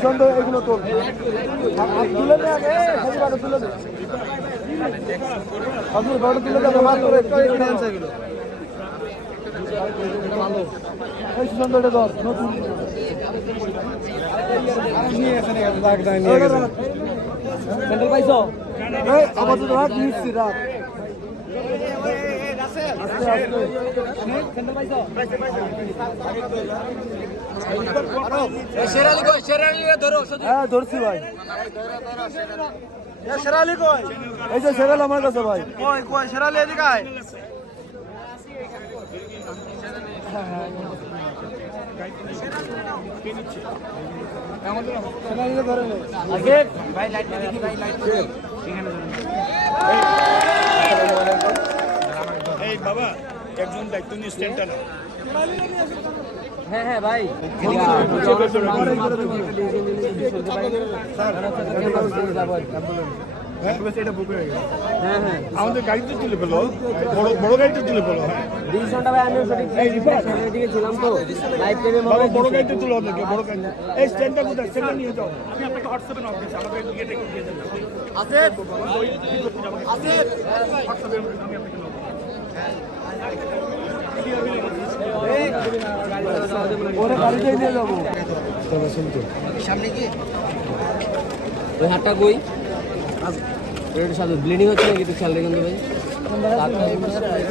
সুন্দর এগুলো তোল তুলে নে আগে গাড়ি তুলে দে আপনি গাড়ি তুলে দেবে মাল করে একটু এগুলো ভালো এই সুন্দরটা ধর নতুন নিয়ে এখানে দাগ দাগ নিয়ে গেছে সেন্টার পাইছো এই আবার তো রাত নিচ্ছি রাত আস্তে আস্তে সেন্টার পাইছো শেরালি কই শেরালি ধরো হ্যাঁ ধরছি ভাই এ শেরালি কই এই যে শেরালি আমার কাছে ভাই কই কই শেরালি এদিকে আয় বাবা একজন দায়িত্ব নিয়ে স্ট্যান্ডটা না হ্যাঁ হ্যাঁ ভাই হ্যাঁ হ্যাঁ আমাদের গাড়িতে তুলে ফেলো বড় বড় গাড়িতে তুলে ফেলো 20 ঘন্টা ভাই আমি সঠিক ছিলাম তো লাইভ টিভি বাবা বড় গাড়িতে তুলে হবে বড় গাড়ি এই স্ট্যান্ডটা কোথায় স্ট্যান্ডটা নিয়ে যাও আমি আপনাকে হোয়াটসঅ্যাপে নক দিয়েছি আমাদের গেটে দিয়ে দেন আছে আছে হোয়াটসঅ্যাপে আমি আপনাকে নক ওরে গাড়িতে নিয়ে যাবো সামনে কি ওই হাতটা কই এর সাথে ব্লিডিং হচ্ছে নাকি একটু খেয়াল রাখুন তো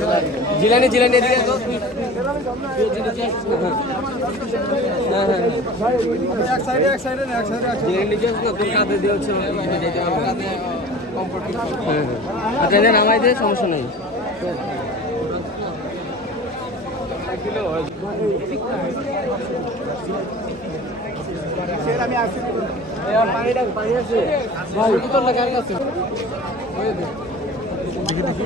ভাই জিলানি জিলানি এদিকে তো হ্যাঁ হ্যাঁ এক সাইডে এক সাইডে না এক সাইডে জিলানি নিচে না তোর কাঁধে দিয়ে হচ্ছে যেতে পারবে হ্যাঁ হ্যাঁ আচ্ছা নামাই দে সমস্যা নাই আমি আসছি পানি আছে ভাই তোর লাগা আছে দেখি